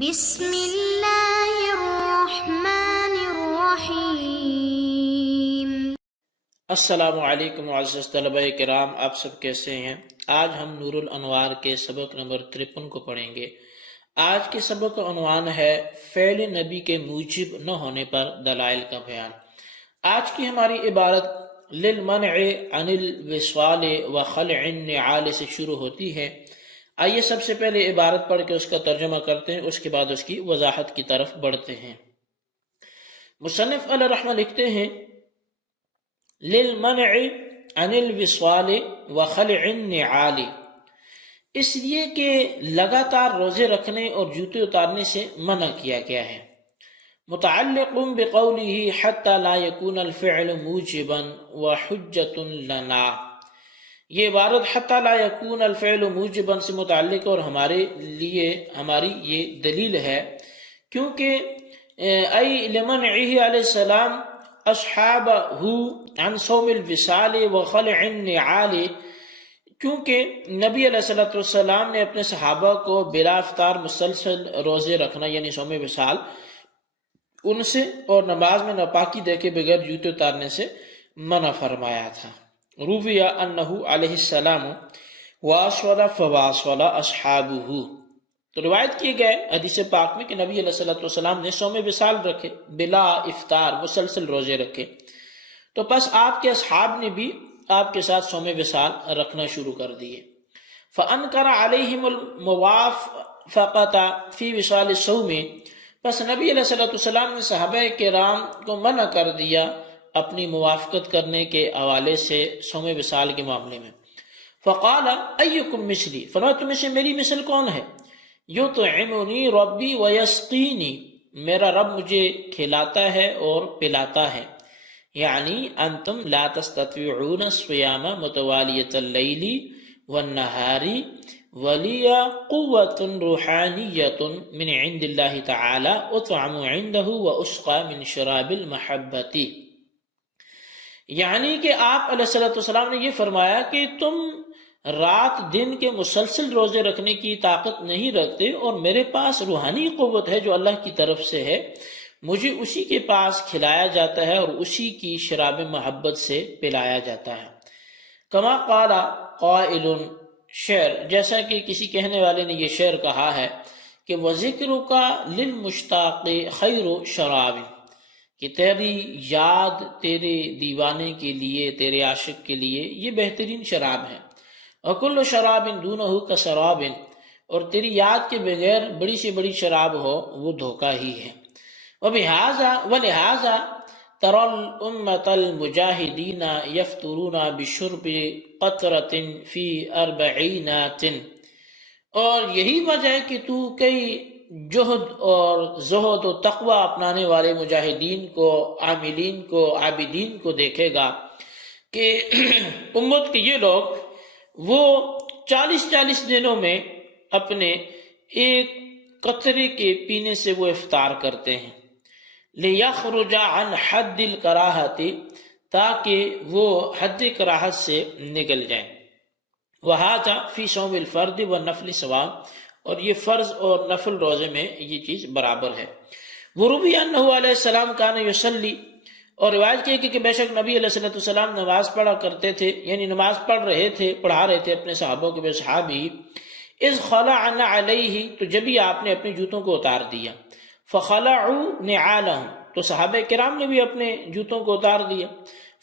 بسم اللہ الرحمن الرحیم۔ السلام علیکم معزز طلبہ کرام، آپ سب کیسے ہیں؟ آج ہم نور الانوار کے سبق نمبر 53 کو پڑھیں گے۔ آج کے سبق کا عنوان ہے فعل نبی کے موجب نہ ہونے پر دلائل کا بیان۔ آج کی ہماری عبارت للمنع عن الوصال وخلع النعال سے شروع ہوتی ہے۔ آئیے سب سے پہلے عبارت پڑھ کے اس کا ترجمہ کرتے ہیں، اس کے بعد اس کی وضاحت کی طرف بڑھتے ہیں۔ مصنف علیہ رحمہ لکھتے ہیں للمنع عن الوصال وخلع النعال، اس لیے کہ لگاتار روزے رکھنے اور جوتے اتارنے سے منع کیا گیا ہے۔ متعلق بقوله حتى لا يكون الفعل موجبا وحجة لنا، یہ عبارت حتى لا يكون الفعل موجبا سے متعلق اور ہماری یہ دلیل ہے، کیونکہ ای لمنعه علیہ السلام اصحابہ عن صوم الوصال وخلع النعال، کیونکہ نبی علیہ السلام نے اپنے صحابہ کو بلا افطار مسلسل روزے رکھنا یعنی صوم وصال ان سے اور نماز میں ناپاکی دیکھے بغیر جوتے اتارنے سے منع فرمایا تھا۔ روی انہ علیہ السلام واصل فواصل اصحابہ، تو روایت کیے گئے حدیث پاک میں کہ نبی علیہ السلام نے صوم وصال رکھے، بلا افطار مسلسل روزے رکھے، تو پس آپ کے اصحاب نے بھی آپ کے ساتھ صوم وصال رکھنا شروع کر دیے۔ فانکر علیہم الموافقۃ فی وصال الصوم، پس نبی علیہ السلام نے صحابہ کرام کو منع کر دیا اپنی موافقت کرنے کے حوالے سے صوم وصال کے معاملے میں۔ فقال ایکم مثلی، فرمایا تم میں سے میری مثل کون ہے؟ یطعمنی ربی ویسقینی، میرا رب مجھے کھلاتا ہے اور پلاتا ہے، یعنی انتم لا تستطيعون الصيام متوالیۃ اللیل والنہار ولی قوة روحانیۃ من عند اللہ تعالی اطعم عنده واسقى من شراب المحبۃ، یعنی کہ آپ علیہ السلام نے یہ فرمایا کہ تم رات دن کے مسلسل روزے رکھنے کی طاقت نہیں رکھتے، اور میرے پاس روحانی قوت ہے جو اللہ کی طرف سے ہے، مجھے اسی کے پاس کھلایا جاتا ہے اور اسی کی شراب محبت سے پلایا جاتا ہے۔ کما قال قائل، شعر، جیسا کہ کسی کہنے والے نے یہ شعر کہا ہے کہ وَذِكْرُكَ لِلْمُشْتَاقِ خَيْرُ شَرَابٍ، کہ تیری یاد تیرے دیوانے کے لیے، تیرے عاشق کے لیے یہ بہترین شراب ہے۔ وَكُلُّ شَرَابٍ دُونَهُ كَسَرَابٍ، اور تیری یاد کے بغیر بڑی سے بڑی شراب ہو وہ دھوکہ ہی ہے۔ وَلِهَذَا تَرَى الْأُمَّةَ الْمُجَاهِدِينَ يَفْطُرُونَ بِشُرْبِ قَطْرَةٍ فِي أَرْبَعِينَاتٍ، اور یہی وجہ ہے کہ تو کئی جہد اور زہد و تقوی اپنانے والے مجاہدین کو، عاملین کو، عابدین کو دیکھے گا کہ امت کے یہ لوگ وہ 40 دنوں میں اپنے ایک قطرے کے پینے سے وہ افطار کرتے ہیں، لِيَخْرُجَ عَنْ حَدِّ الْكَرَاهَةِ، تاکہ وہ حد کراہت سے نکل جائیں۔ وَهَذَا فِي صَوْمِ الْفَرْدِ وَالنَّفْلِ سَوَاءٌ، اور یہ فرض اور نفل روزے میں یہ چیز برابر ہے۔ وَرُوِيَ أَنَّهُ علیہ السلام كَانَ يُصَلِّي، اور روایت کی کہ بے شک نبی علیہ السلام نماز پڑھا کرتے تھے، یعنی نماز پڑھا رہے تھے اپنے صحابوں کے صحابی، اذ خلعن علیہ، تو جبھی آپ نے اپنے جوتوں کو اتار دیا، فخلعوا نعالهم، تو صحابہ کرام نے بھی اپنے جوتوں کو اتار دیا۔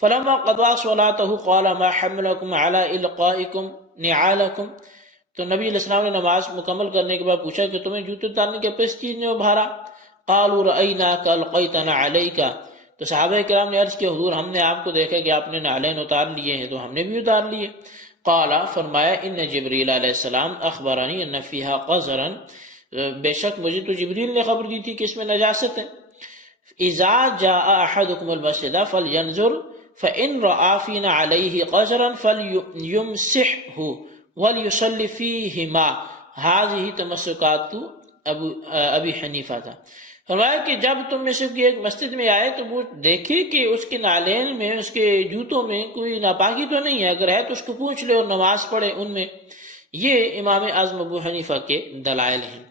فلما قضى صلاته قال ما حملكم على القائكم نعالكم، تو نبی علیہ السلام نے نماز مکمل کرنے کے بعد پوچھا کہ تمہیں جوتے اتارنے کے کس چیز نے ابھارا؟ قالوا رأيناك القيتنا عليك، تو صحابہ کرام نے عرض کیا حضور ہم نے آپ کو دیکھا کہ آپ نے نعلین اتار لیے ہیں تو ہم نے بھی اتار لیے۔ قال، فرمایا ان جبریل علیہ السلام اخبرنی ان فیہا قذرا، بے شک مجھے تو جبریل نے خبر دی تھی کہ اس میں نجاست ہے۔ اذا جاء احدکم المسجد فلینظر فان رأى فینا علیہ قذرا فلیمسحہ ولیصلی فیہما، ہذہ تمسکات ابی حنیفہ تھا۔ فرمایا کہ جب تم میں سے ایک مسجد میں آئے تو وہ دیکھے کہ اس کے نالین میں، اس کے جوتوں میں کوئی ناپاکی تو نہیں ہے، اگر ہے تو اس کو پوچھ لے اور نماز پڑھے ان میں۔ یہ امام اعظم ابو حنیفہ کے دلائل ہیں۔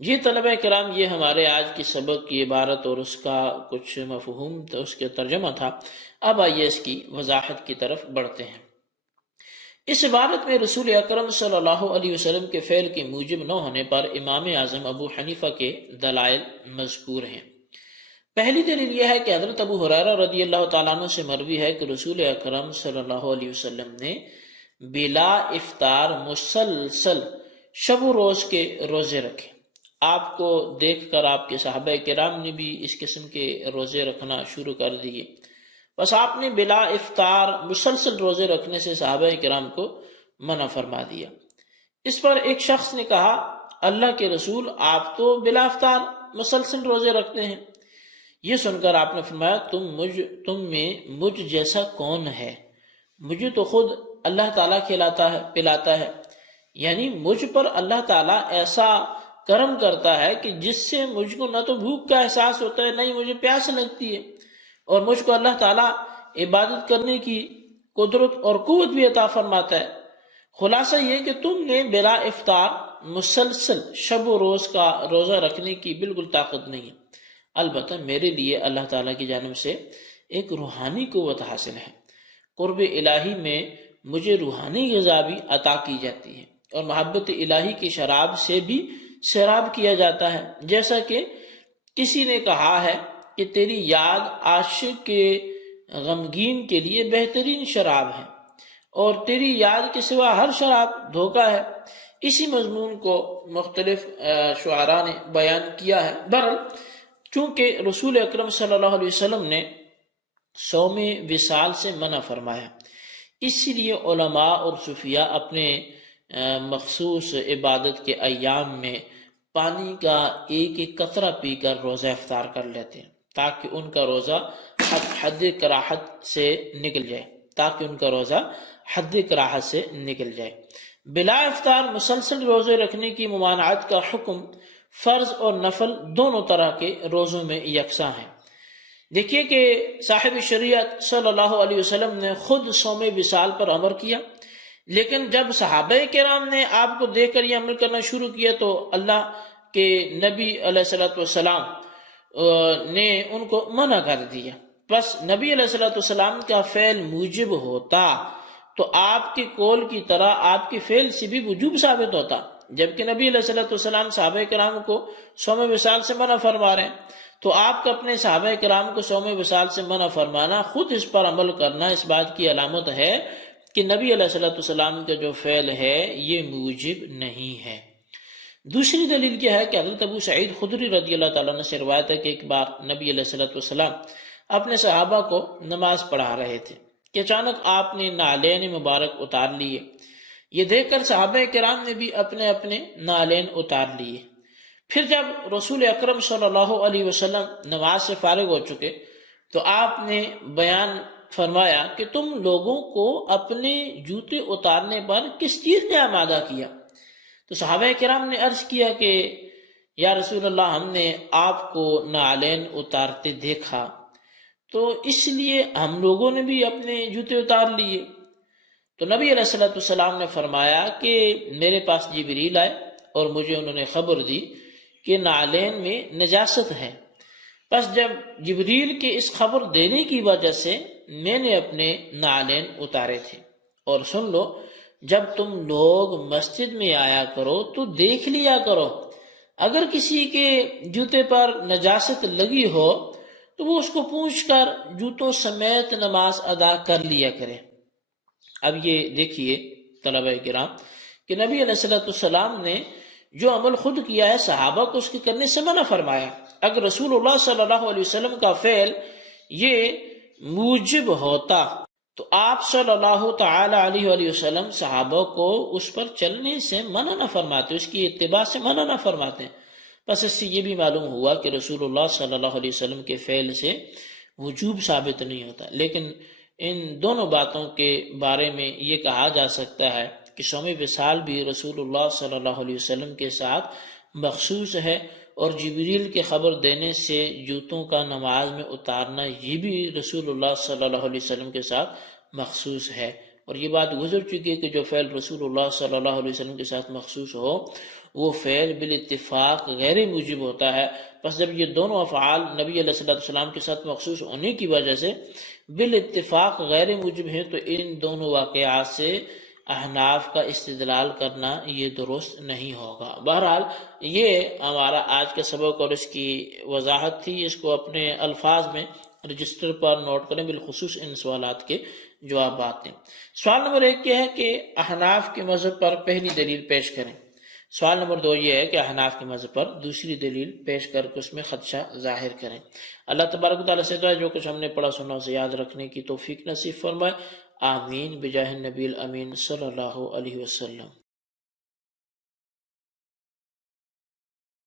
جی طلبہ کرام، یہ ہمارے آج کی سبق کی عبارت اور اس کا کچھ مفہوم تو اس کے ترجمہ تھا۔ اب آئیے اس کی وضاحت کی طرف بڑھتے ہیں۔ اس عبارت میں رسول اکرم صلی اللہ علیہ وسلم کے فعل کے موجب نہ ہونے پر امام اعظم ابو حنیفہ کے دلائل مذکور ہیں۔ پہلی دلیل یہ ہے کہ حضرت ابو ہریرہ رضی اللہ تعالیٰ عنہ سے مروی ہے کہ رسول اکرم صلی اللہ علیہ وسلم نے بلا افطار مسلسل شب و روز کے روزے رکھے۔ آپ کو دیکھ کر آپ کے صحابہ کرام نے بھی اس قسم کے روزے رکھنا شروع کر دیے، بس آپ نے بلا افطار مسلسل روزے رکھنے سے صحابہ کرام کو منع فرما دیا۔ اس پر ایک شخص نے کہا، اللہ کے رسول، آپ تو بلا افطار مسلسل روزے رکھتے ہیں۔ یہ سن کر آپ نے فرمایا، تم میں مجھ جیسا کون ہے؟ مجھے تو خود اللہ تعالیٰ کھلاتا ہے، پلاتا ہے، یعنی مجھ پر اللہ تعالیٰ ایسا کرم کرتا ہے کہ جس سے مجھ کو نہ تو بھوک کا احساس ہوتا ہے، نہ ہی مجھے پیاس لگتی ہے، اور مجھ کو اللہ تعالیٰ عبادت کرنے کی قدرت اور قوت بھی عطا فرماتا ہے۔ خلاصہ یہ کہ تم نے بلا افطار مسلسل شب و روز کا روزہ رکھنے کی بالکل طاقت نہیں ہے۔ البتہ میرے لیے اللہ تعالیٰ کی جانب سے ایک روحانی قوت حاصل ہے۔ قرب الہی میں مجھے روحانی غذا بھی عطا کی جاتی ہے، اور محبت الہی کی شراب سے بھی سیراب کیا جاتا ہے۔ جیسا کہ کسی نے کہا ہے کہ تیری یاد عاشق کے غمگین کے لیے بہترین شراب ہے، اور تیری یاد کے سوا ہر شراب دھوکہ ہے۔ اسی مضمون کو مختلف شعراء نے بیان کیا ہے۔ بہرحال چونکہ رسول اکرم صلی اللہ علیہ وسلم نے صوم وصال سے منع فرمایا، اسی لیے علماء اور صوفیاء اپنے مخصوص عبادت کے ایام میں پانی کا ایک ایک قطرہ پی کر روزہ افطار کر لیتے ہیں، تاکہ ان کا روزہ حد کراہت سے نکل جائے۔ بلا افطار مسلسل روزے رکھنے کی ممانعت کا حکم فرض اور نفل دونوں طرح کے روزوں میں یکساں ہیں۔ دیکھیے کہ صاحب شریعت صلی اللہ علیہ وسلم نے خود صوم وصال پر امر کیا، لیکن جب صحابہ کرام نے آپ کو دیکھ کر یہ عمل کرنا شروع کیا تو اللہ کے نبی علیہ السلام نے ان کو منع کر دیا۔ بس نبی علیہ السلام کا فعل موجب ہوتا تو آپ کے قول کی طرح آپ کے فعل سے بھی وجوب ثابت ہوتا، جبکہ نبی علیہ السلام صحابہ کرام کو صوم وصال سے منع فرما رہے ہیں، تو آپ کا اپنے صحابہ کرام کو صوم وصال سے منع فرمانا، خود اس پر عمل کرنا اس بات کی علامت ہے کہ نبی علیہ السلام کا جو فعل ہے یہ موجب نہیں ہے۔ دوسری دلیل کیا ہے کہ حضرت ابو سعید خدری رضی اللہ تعالیٰ عنہ سے روایت ہے کہ ایک بار نبی علیہ السلام اپنے صحابہ کو نماز پڑھا رہے تھے کہ اچانک آپ نے نعلین مبارک اتار لیے۔ یہ دیکھ کر صحابہ کرام نے بھی اپنے اپنے نعلین اتار لیے۔ پھر جب رسول اکرم صلی اللہ علیہ وسلم نماز سے فارغ ہو چکے تو آپ نے بیان فرمایا کہ تم لوگوں کو اپنے جوتے اتارنے پر کس چیز نے آمادہ کیا؟ تو صحابہ کرام نے عرض کیا کہ یا رسول اللہ، ہم نے آپ کو نعلین اتارتے دیکھا تو اس لیے ہم لوگوں نے بھی اپنے جوتے اتار لیے۔ تو نبی علیہ السلام نے فرمایا کہ میرے پاس جبریل آئے اور مجھے انہوں نے خبر دی کہ نعلین میں نجاست ہے، پس جب جبریل کے اس خبر دینے کی وجہ سے میں نے اپنے نعلین اتارے تھے۔ اور سن لو، جب تم لوگ مسجد میں آیا کرو تو دیکھ لیا کرو، اگر کسی کے جوتے پر نجاست لگی ہو تو وہ اس کو پوچھ کر جوتوں سمیت نماز ادا کر لیا کرے۔ اب یہ دیکھیے طلبہ کرام کہ نبی علیہ السلام نے جو عمل خود کیا ہے صحابہ کو اس کے کرنے سے منع فرمایا۔ اگر رسول اللہ صلی اللہ علیہ وسلم کا فعل یہ موجب ہوتا تو آپ صلی اللہ تعالی علیہ وآلہ وسلم صحابہ کو اس پر چلنے سے منع نہ فرماتے، اس کی اتباع سے منع نہ فرماتے۔ بس اس سے یہ بھی معلوم ہوا کہ رسول اللہ صلی اللہ علیہ وسلم کے فعل سے وجوب ثابت نہیں ہوتا، لیکن ان دونوں باتوں کے بارے میں یہ کہا جا سکتا ہے کہ صوم وصال بھی رسول اللہ صلی اللہ علیہ وسلم کے ساتھ مخصوص ہے، اور جبریل کے خبر دینے سے جوتوں کا نماز میں اتارنا یہ بھی رسول اللہ صلی اللہ علیہ وسلم کے ساتھ مخصوص ہے۔ اور یہ بات گزر چکی ہے کہ جو فعل رسول اللہ صلی اللہ علیہ وسلم کے ساتھ مخصوص ہو وہ فعل بالاتفاق غیر موجب ہوتا ہے۔ پس جب یہ دونوں افعال نبی علیہ السلام کے ساتھ مخصوص ہونے کی وجہ سے بالاتفاق غیر موجب ہیں تو ان دونوں واقعات سے احناف کا استدلال کرنا یہ درست نہیں ہوگا۔ بہرحال یہ ہمارا آج کا سبق اور اس کی وضاحت تھی، اس کو اپنے الفاظ میں رجسٹر پر نوٹ کریں، بالخصوص ان سوالات کے جوابات ہیں۔ سوال نمبر 1 یہ ہے کہ احناف کے مذہب پر پہلی دلیل پیش کریں۔ سوال نمبر 2 یہ ہے کہ احناف کے مذہب پر دوسری دلیل پیش کر کے اس میں خدشہ ظاہر کریں۔ اللہ تبارک و تعالیٰ سے دعا ہے جو کچھ ہم نے پڑھا سنا اسے یاد رکھنے کی توفیق نصیب فرمائے، آمین بجاہ النبی الامین صلی اللہ علیہ وسلم۔